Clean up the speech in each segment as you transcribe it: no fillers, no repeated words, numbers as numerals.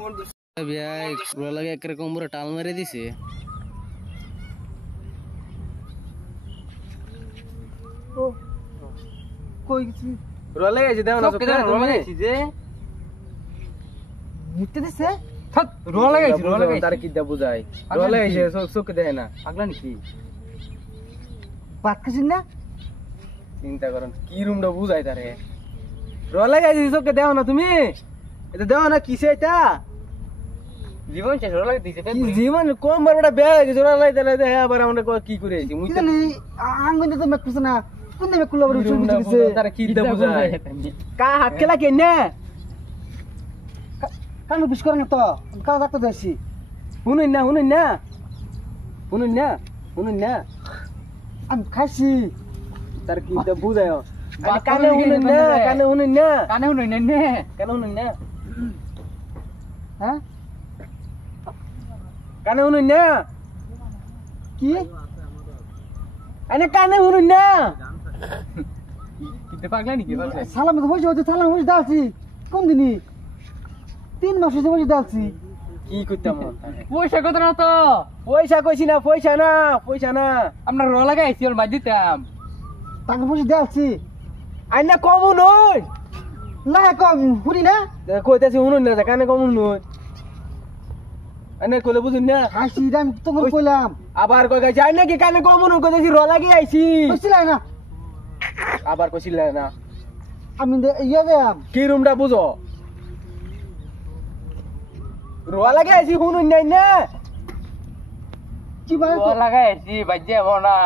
ভাই পুরো লাগে একরকম পুরো টাল মেরে দিছে। ও কই গেছি রলে গেছে দাও না চোখে রলে গেছে যে মুতে দিছে থাক রলে গেছে তার কি দা বুঝাই রলে গেছে চোখে দেখে না পাগলা নাকি পাট খাসিন না চিন্তা করেন কি রুমটা বুঝাই তারে রলে গেছে চোখে দেখো না তুমি এটা দেখো না কিসে এটা জীবন শেষ রলে দিছে জীবন কম বড়টা বেয়া গেছে রলে দিলে আবার আমরা কি করে আছি মুই জানি আঙ্গুনে তো মেক না কোন মেক কুলা বড় চুল দিছে তার কি দা বুঝাই কা হাত খেলা কেনে কানো বিশ করে না তো কাল রাখতে যাইছি শুনুন না আমি খাইছি তার কি দা বুঝাই কানে শুনুন না হ্যাঁ কানে শুনুন না কি আরে কানে শুনুন না কিতে পাগলা নাকি সালাম তো বসে হচ্ছে সালাম বসে দালছি কোন দিনই 3 মাস হইছে বসে দালছি কি করতাম পয়সা কত না তো পয়সা কইছি না পয়সা না আমরা র লাগাইছি ওর মাঝ দিতাম তাকে বসে দালছি আইনা কম নই না কম শুনি না কইতাছি শুনুন না কানে কম নই আইনা কইলে বুঝুন না খাইছি দাম তোমার কইলাম আবার কই গাই যাই নাকি কানে কম নই কইতাছি র লাগি আইছি কইছিলা না আবার কইছিল না আমি ইয়া যাম কি রুমটা বুঝো র লাগি আইছি শুনুন না কি বলে র লাগাইছি বাজে না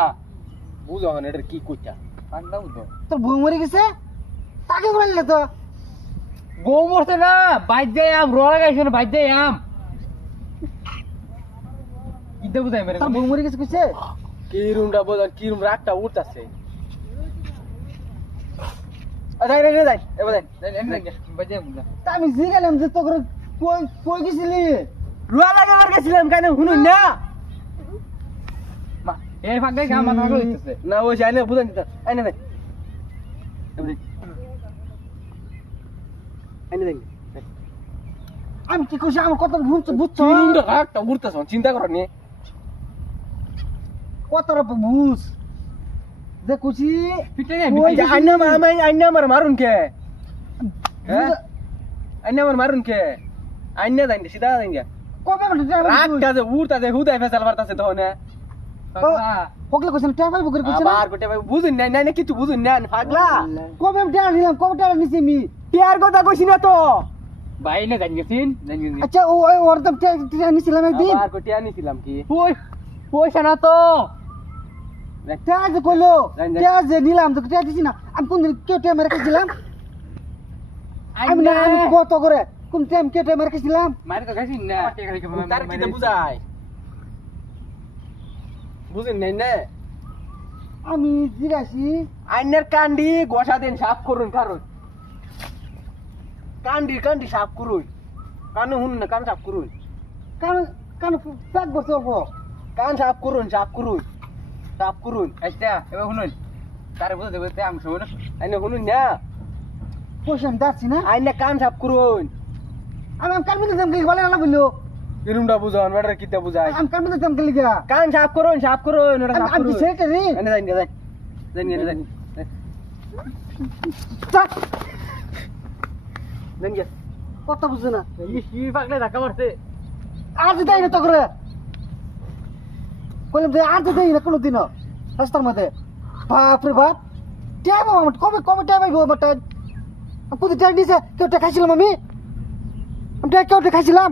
বুঝো না এটা কি কইতা পাগলা বুঝো তোর বউ মরে গেছে তাকে বললে তো গো মরছে না বাজে আম র লাগাইছি না বাজে আম কিতে বুঝাই মেরে তোর বউ মরে গেছে কইছে কি রুমটা বুঝো কি রুম রাতটা উঠতাছে যাই এবার বাজে বুঝা তা আমি জিগালাম যে তোর কই কই গেছিলি রুয়া লাগাবার গেছিলাম কেন শুনুন না এই ফাঁকে গা মাথা হইতেছে না ওই যাই না বুঝেন আইনে দেন আইনে দেন আমি কি কইছি আমার কথা বুঝছো কি রুমটা রাতটা উঠতাছে চিন্তা করো নি কতটা বুঝ দেখুছি পিটে আইনা আমার মারুন কে হ্যাঁ আইনা আমার মারুন কে আইনা দেন সিধা দেন কবে রাতটা যে উঠতাছে হুদাই ফেসাল মারতাছে তখন ওগুলো কইছেন টাকা বুকের কইছেন আবার গোটে ভাই বুঝুন না কিছু বুঝুন না পাগলা কবে টাকা দিলাম কবে টাকা নিছি আমি টিয়ার কথা কইছি না তো ভাই না জানিয়েছিন আচ্ছা ও ওর দাম টাকা নিছিলাম একদিন আবার গোটে আনিছিলাম কি পয়সা না তো টাকা যে কইলো টাকা যে নিলাম তো টাকা দিছি না আমি কোন দিন কেউ টাকা মেরে দিলাম আমি না আমি কত করে কোন টাইম কে টাকা মেরে দিলাম মারে তো গেছিন না তার কি বুঝাই বুঝেন না আমি জিগাছি আইনের কান্ডি গোসা দেন সাফ করুন কারণ কান্ডি সাফ করুন কান শুনুন না কান সাফ করুন কারণ কারণ প্যাক বসে অল্প কান সাফ করুন আচ্ছা এবার শুনুন তারে বুঝে দেবে আমি শুনুন আইনে শুনুন না পয়সা আমি যাচ্ছি না আইনে কান সাফ করুন আমি কান মিলে দাম বলে না বললো এরুমটা বুঝান বেটার কিতা বুঝাই আমি কান মিলে দাম গেলিগা কান সাফ করুন ওটা সাফ আমি করুন সেক্রেটারি আইনে দেন কথা বুঝছে না কি পাগলে ধাক্কা মারছে আজ দেয় না তো করে কইলাম যে আজ দেয় না কোনোদিনও রাস্তার মধ্যে বাপ রে বাপ টাইম আমার কবে টাইম আইবো আমার টাইম কোথায় টাইম দিছে কেউ খাইছিলাম আমি টাকা কেউ খাইছিলাম